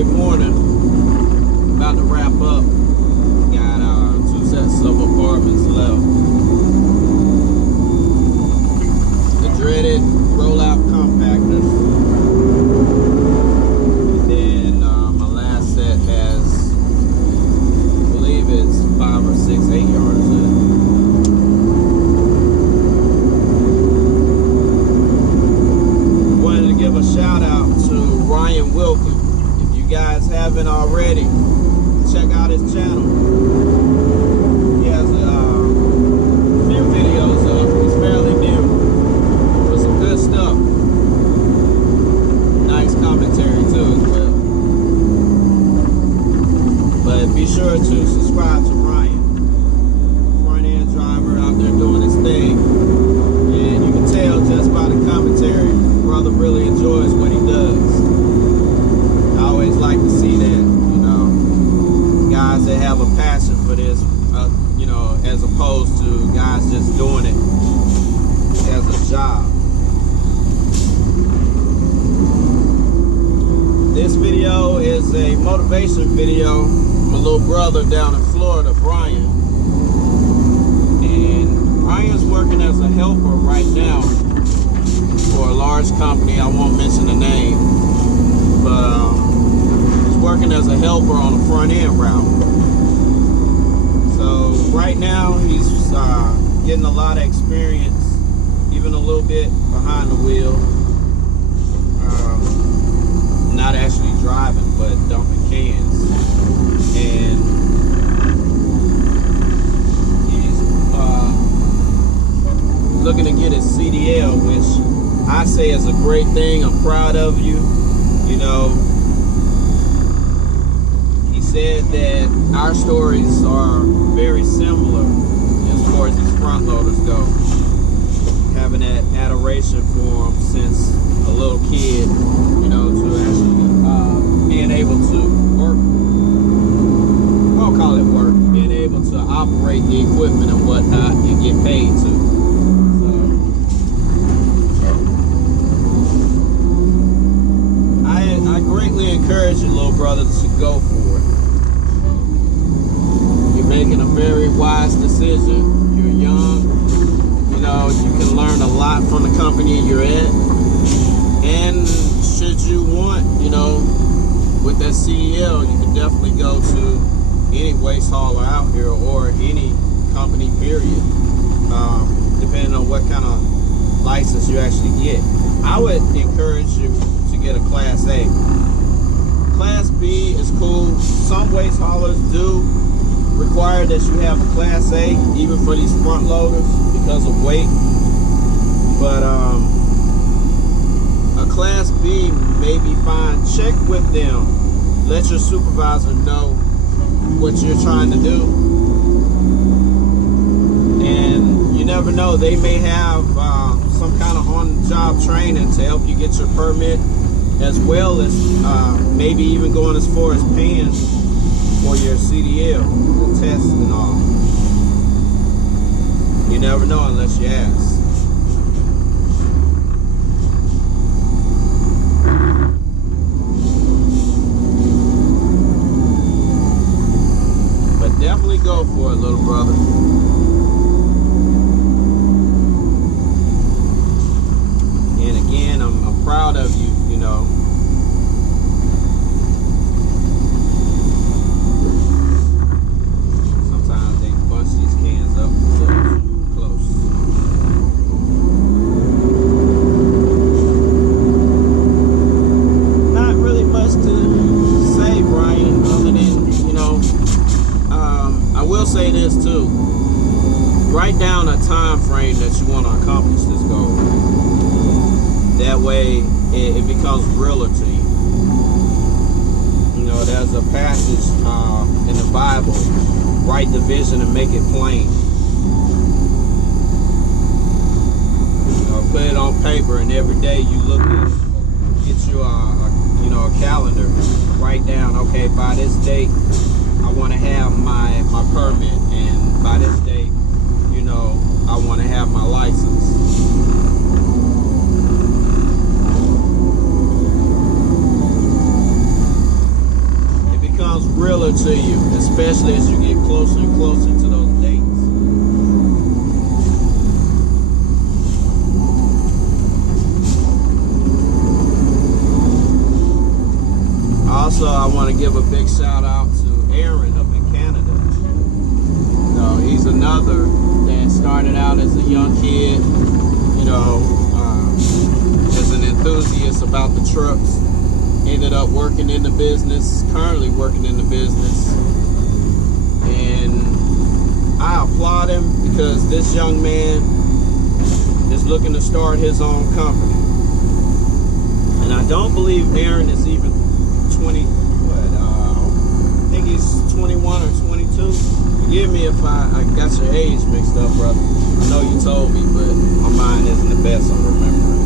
Saturday morning, about to wrap up. Got 2 sets of apartments left. The dreaded rollout compactors. And then my last set has, I believe it's 5 or 6 8-yarders in it. Wanted to give a shout out to Ryan Wilkin. If you guys haven't already, check out his channel. He has a few videos up. He's fairly new, but some good stuff. Nice commentary too as well. But be sure to subscribe to Ryan. Front end driver out there doing his thing. And you can tell just by the commentary, brother really enjoys what he does. I always like to see that, you know, guys that have a passion for this, you know, as opposed to guys just doing it as a job. This video is a motivation video. My little brother down in Florida, Brian. And Brian's working as a helper right now for a large company. I won't mention the name, but he's working as a helper on a front end route. So right now he's getting a lot of experience, even a little bit behind the wheel. Not actually driving, but dumping cans. And he's looking to get his CDL, which I say is a great thing. I'm proud of you. You know, he said that our stories are very similar as far as these front loaders go. Having that adoration for them since a little kid, you know, to actually being able to work, I'll call it work, being able to operate the equipment and whatnot and get paid to. I greatly encourage you, little brother, to go for it. You're making a very wise decision. You're young. You know, you can learn a lot from the company you're in. And should you want, you know, with that CDL, you can definitely go to any waste hauler out here or any company, period. Depending on what kind of license you actually get. I would encourage you to get a Class A. Class B is cool. Some waste haulers do require that you have a Class A, even for these front loaders, because of weight. But a Class B may be fine. Check with them. Let your supervisor know what you're trying to do. And you never know, they may have some kind of on-the-job training to help you get your permit, as well as maybe even going as far as paying for your CDL, the test and all. You never know unless you ask. But definitely go for it, little brother. And again, I'm proud of you, you know. Sometimes they bunch these cans up a little close. Not really much to say, Brian, other than, you know, I will say this too. Write down a time frame that you want to accomplish this goal. That way it becomes realer to you. You know, there's a passage in the Bible, write the vision and make it plain. You know, put it on paper, and every day you look at it, get you a calendar, write down, okay, by this date I want to have my permit, and by this date, you know, I want to have my license. killer to you, especially as you get closer and closer to those dates. Also, I want to give a big shout out to Aaron up in Canada. You know, he's another that started out as a young kid, you know, as an enthusiast about the trucks. Ended up working in the business, currently working in the business. And I applaud him because this young man is looking to start his own company. And I don't believe Aaron is even 20, I think he's 21 or 22. Forgive me if I got your age mixed up, brother. I know you told me, but my mind isn't the best on remembering.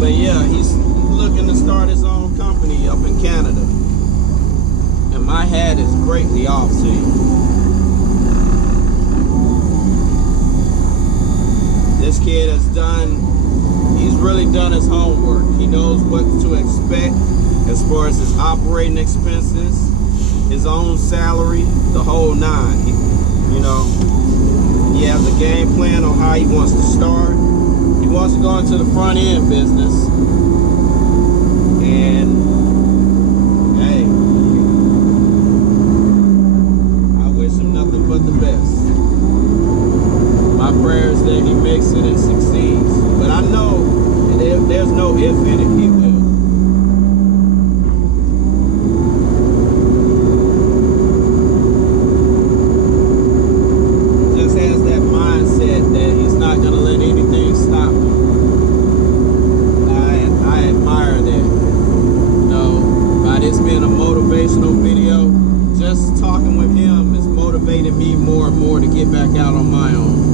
But yeah, he's looking to start his own company up in Canada. And my hat is greatly off to you. This kid he's really done his homework. He knows what to expect as far as his operating expenses, his own salary, the whole nine. You know, he has a game plan on how he wants to start. He wants to go into the front end business. And hey, I wish him nothing but the best. My prayer is that he makes it and succeeds. But I know there's no if in it, he will. Just has that mindset that he's not going to let anything stop him. I admire that. You know, by this being a motivational video, just talking with him has motivated me more and more to get back out on my own.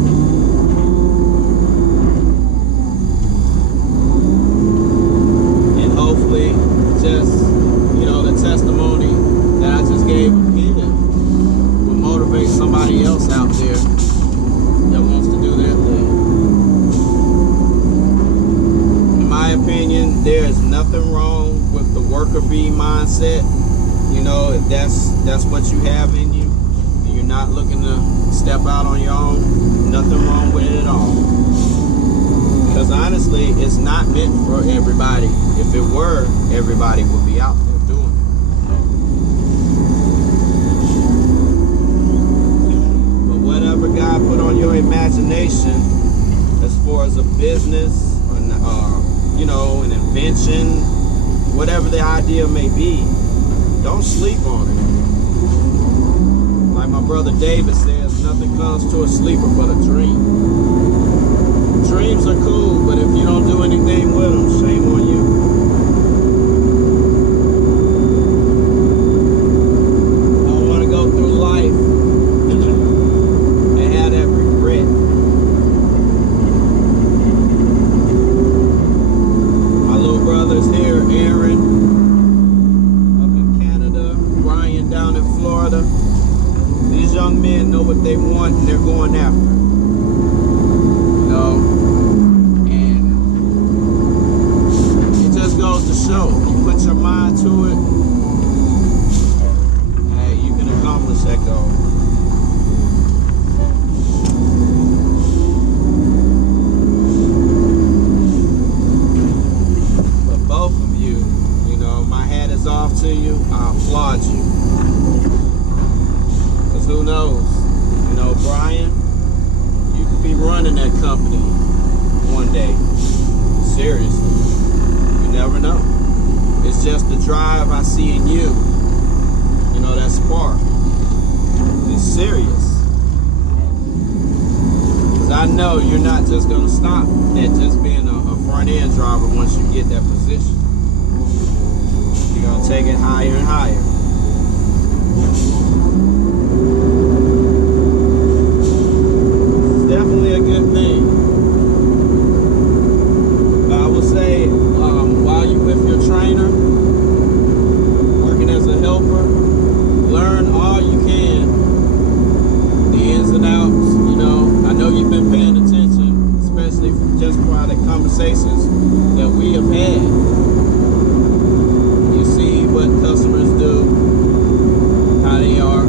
Hopefully, just, you know, the testimony that I just gave him will motivate somebody else out there that wants to do their thing. In my opinion, there is nothing wrong with the worker bee mindset. You know, if that's what you have in you, and you're not looking to step out on your own, nothing wrong with it at all. Because honestly, it's not meant for everybody. If it were, everybody would be out there doing it. But whatever God put on your imagination, as far as a business, or you know, an invention, whatever the idea may be, don't sleep on it. Like my brother David says, nothing comes to a sleeper but a dream. Dreams are cool, but if you don't do anything with them, shame on you. I don't want to go through life and have that regret. My little brother's here, Aaron, up in Canada, Brian down in Florida. These young men know what they want and they're going after it. You know? Goes to show, you put your mind to it, hey, you can accomplish that goal. But both of you, you know, my hat is off to you. I applaud you. Because who knows, you know, Brian, you could be running that company one day. Seriously. Never know. It's just the drive I see in you. You know, that spark. It's serious. Because I know you're not just going to stop at just being a front end driver once you get that position. You're going to take it higher and higher. It's definitely a good thing. But I will say, while you're with your trainer, working as a helper, learn all you can, the ins and outs. You know, I know you've been paying attention, especially just before I the conversations that we have had. You see what customers do, how they are.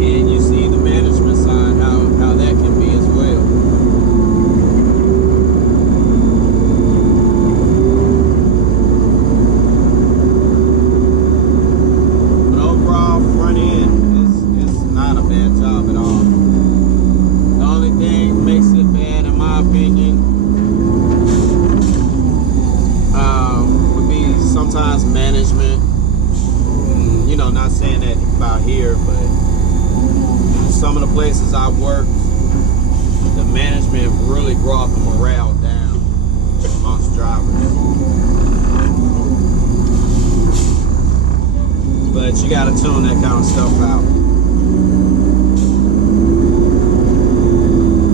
And you see the management side, how that can be as well. But overall, front end is not a bad job at all. The only thing makes it bad, in my opinion, would be sometimes management. You know, not saying that about here, but some of the places I worked, the management really brought the morale down amongst drivers. But you gotta tune that kind of stuff out.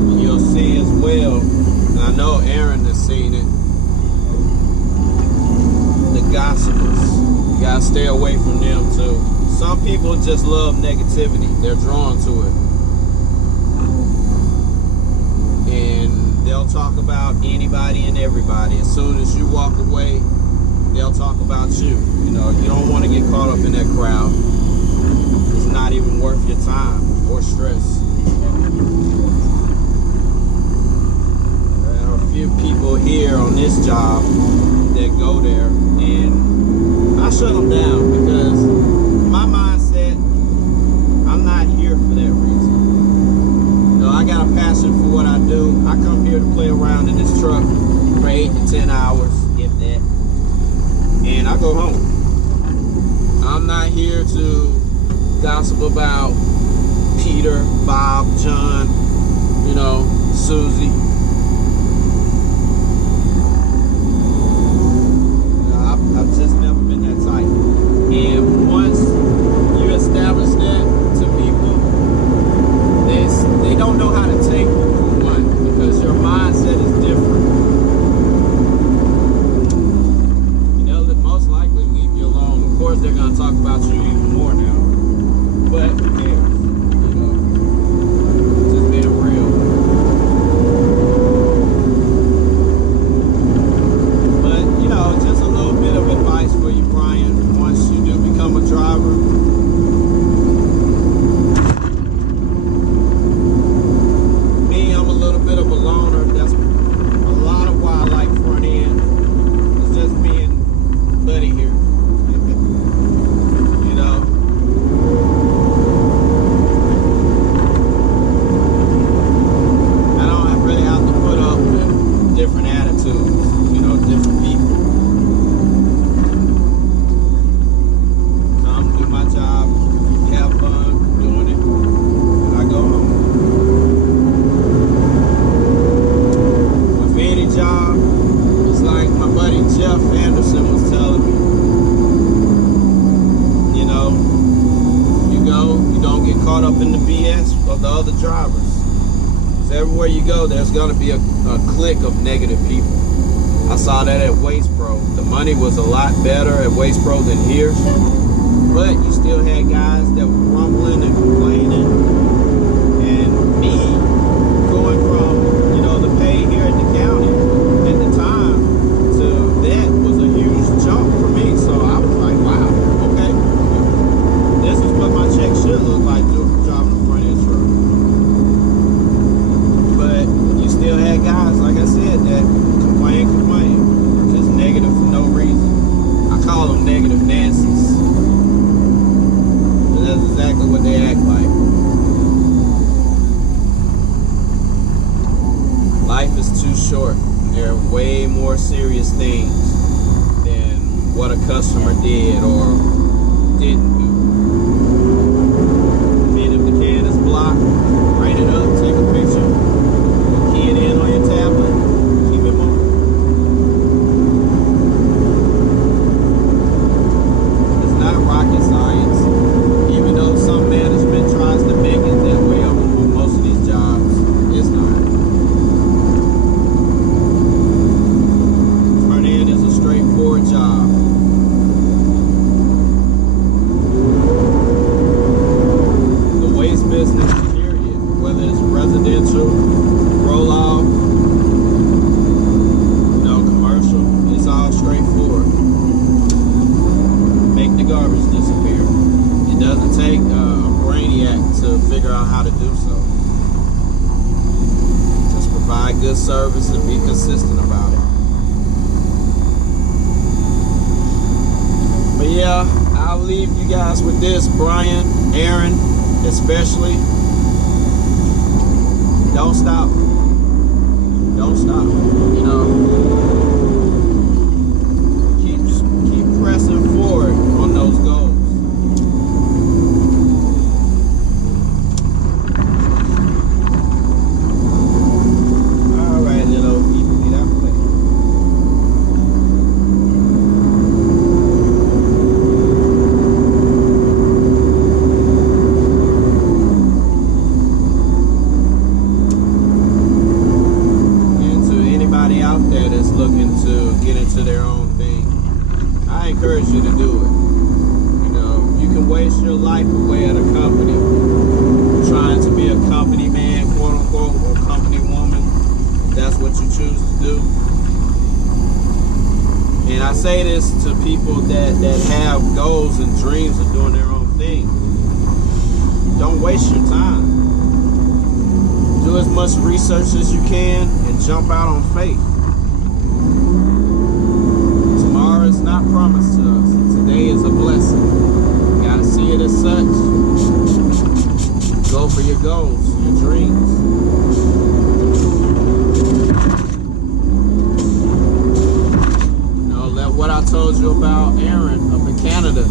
And you'll see as well, and I know Aaron has seen it, the gossipers. You gotta stay away from them too. Some people just love negativity. They're drawn to it. And they'll talk about anybody and everybody. As soon as you walk away, they'll talk about you. You know, you don't want to get caught up in that crowd. It's not even worth your time or stress. There are a few people here on this job that go there, and I shut them down because my mindset, I'm not here for that reason. You know, I got a passion for what I do. I come here to play around in this truck for 8 to 10 hours, if that, and I go home. I'm not here to gossip about Peter, Bob, John, you know, Susie. I've just never been that type. And once you establish that to people, they don't know how to take you, for one, because your mindset is different. And they'll most likely leave you alone. Of course, they're going to talk about you even more now. But who cares? You know, just being real. But, you know, just a little bit of advice for you, Brian. Once you do become a driver, me, I'm a little bit of a loner. That's a lot of why I like front end. It's just being buddy here. You know? I don't really have to put up with different attitudes, you know, different people. Come do my job, have fun doing it, and I go home. With any job, it's like my buddy Jeff Anderson was telling me. You know, you go, you don't get caught up in the BS of the other drivers. Because everywhere you go, there's going to be a clique of negative people. I saw that at Waste Pro. The money was a lot better at Waste Pro than here. But you still had guys that were grumbling and complaining. And me going from, you know, the pay here at the county at the time to that was a huge jump for me. So I was like, wow, okay. This is what my check should look like driving a front end truck. But you still had guys, like I said, that complain. Just negative for no reason. I call them negative Nancy's. And that's exactly what they act like. Life is too short. There are way more serious things than what a customer did or didn't do. And if the can is blocked, write it up, take a picture, key it in on your tablet, keep it moving. It's not rocket science, even though some management tries to make it that way on most of these jobs. It's not. Front end is a straightforward job. The waste business, period, whether it's residential, roll-off, commercial, it's all straightforward. Make the garbage disappear. It doesn't take a brainiac to figure out how to do so. Just provide good service and be consistent about it. But yeah, I'll leave you guys with this. Brian, Aaron, especially. Don't stop. Don't stop. Keep pressing forward on those goals. All right, little people, get out of the way. Out there that's looking to get into their own thing, I encourage you to do it. You can waste your life away at a company trying to be a company man, quote unquote, or company woman. That's what you choose to do. And I say this to people that have goals and dreams of doing their own thing. Don't waste your time. Do as much research as you can and jump out on faith. Tomorrow is not promised to us. Today is a blessing. You gotta see it as such. Go for your goals, your dreams. Let what I told you about Aaron up in Canada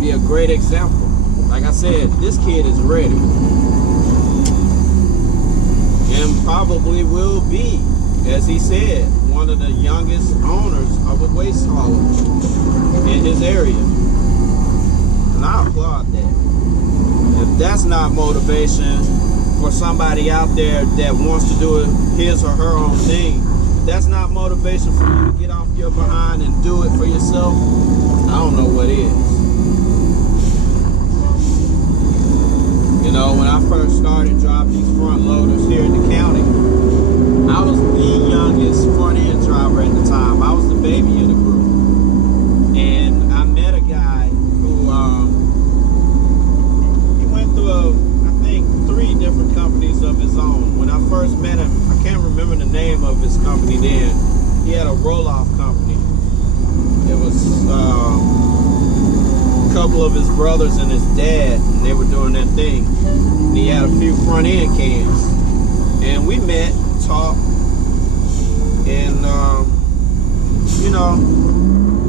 be a great example. Like I said, this kid is ready. And probably will be, as he said, one of the youngest owners of a waste hauler in his area. And I applaud that. If that's not motivation for somebody out there that wants to do his or her own thing, if that's not motivation for you to get off your behind and do it for yourself, I don't know what is. When I first started driving these front loaders here in the county, I was the youngest front end driver at the time. I was the baby of the group. And I met a guy who, he went through, I think, 3 different companies of his own. When I first met him, I can't remember the name of his company then. He had a roll-off company. It was a couple of his brothers and his dad, and they were doing their thing. And he had a few front end cans. And we met, talked, and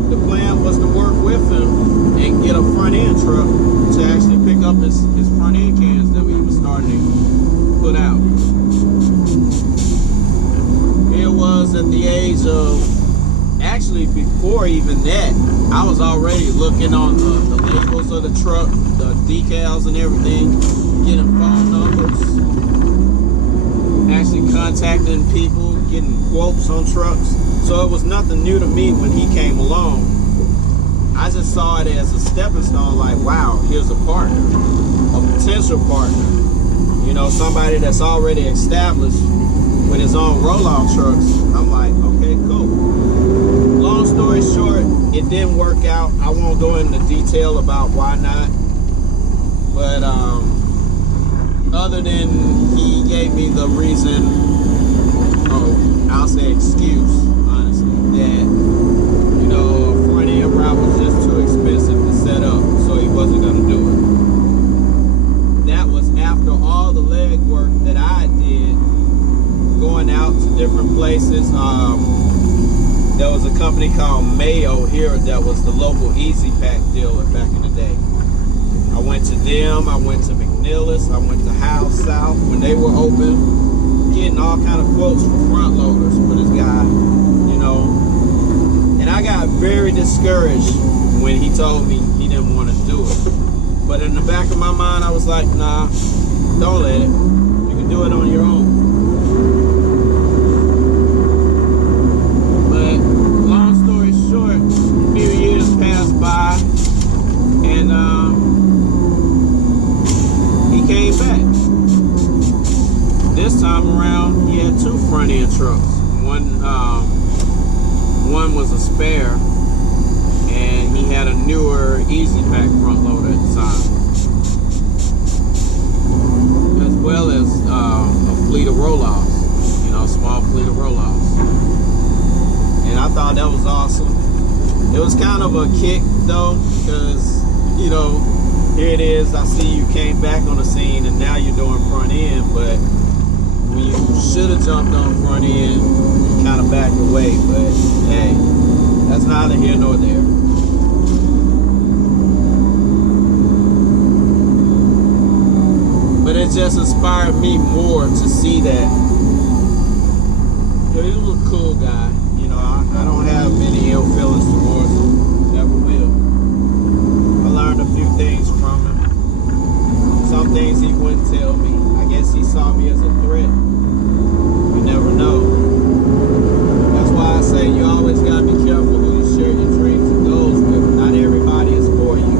the plan was to work with him and get a front end truck to actually pick up his front end cans that we were starting to put out. It was at the age of, actually before even that, I was already looking on the labels of the truck, the decals and everything, getting phone numbers, actually contacting people, getting quotes on trucks. So it was nothing new to me when he came along. I just saw it as a stepping stone, like, wow, here's a partner, a potential partner. Somebody that's already established with his own roll-off trucks. I'm like, okay, cool. Long story short, it didn't work out. I won't go into detail about why not. But other than he gave me the reason, I'll say excuse, honestly, that, a front end route was just too expensive to set up, so he wasn't going to do it. That was after all the legwork that I did, going out to different places. There was a company called Mayo here that was the local Easy Pack dealer back in the day. I went to them, I went to McNillis, I went to House South when they were open, getting all kind of quotes for front loaders for this guy, And I got very discouraged when he told me he didn't want to do it. But in the back of my mind, I was like, nah, don't let it. You can do it on your own. Passed by, and he came back. time around, he had 2 front end trucks. One was a spare, and he had a newer Easy Pack front loader at the time, as well as a fleet of roll-offs, small fleet of roll-offs. And I thought that was awesome. It was kind of a kick though, because here it is. I see you came back on the scene, and now you're doing front end, but when you should have jumped on front end, you kind of backed away. But hey, that's neither here nor there. But it just inspired me more to see that he was a cool guy. I don't have many ill feelings towards him. Never will. I learned a few things from him. Some things he wouldn't tell me. I guess he saw me as a threat. You never know. That's why I say you always gotta be careful who you share your dreams and goals with. Not everybody is for you,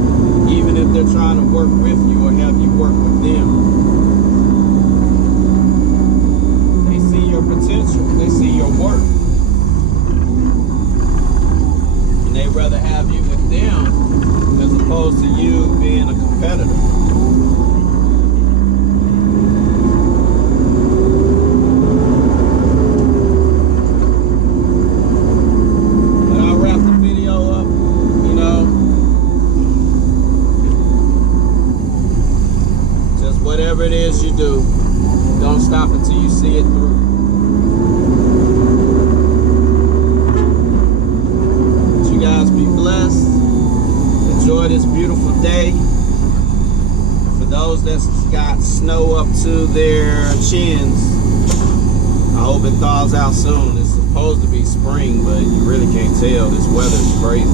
even if they're trying to work with you or have you work with them. They see your potential. They see your work. And they'd rather have you with them as opposed to you being a competitor. But I'll wrap the video up, just whatever it is you do, don't stop until you see it through. You guys be blessed. Enjoy this beautiful day. For those that's got snow up to their chins, I hope it thaws out soon. It's supposed to be spring, but you really can't tell. This weather's crazy.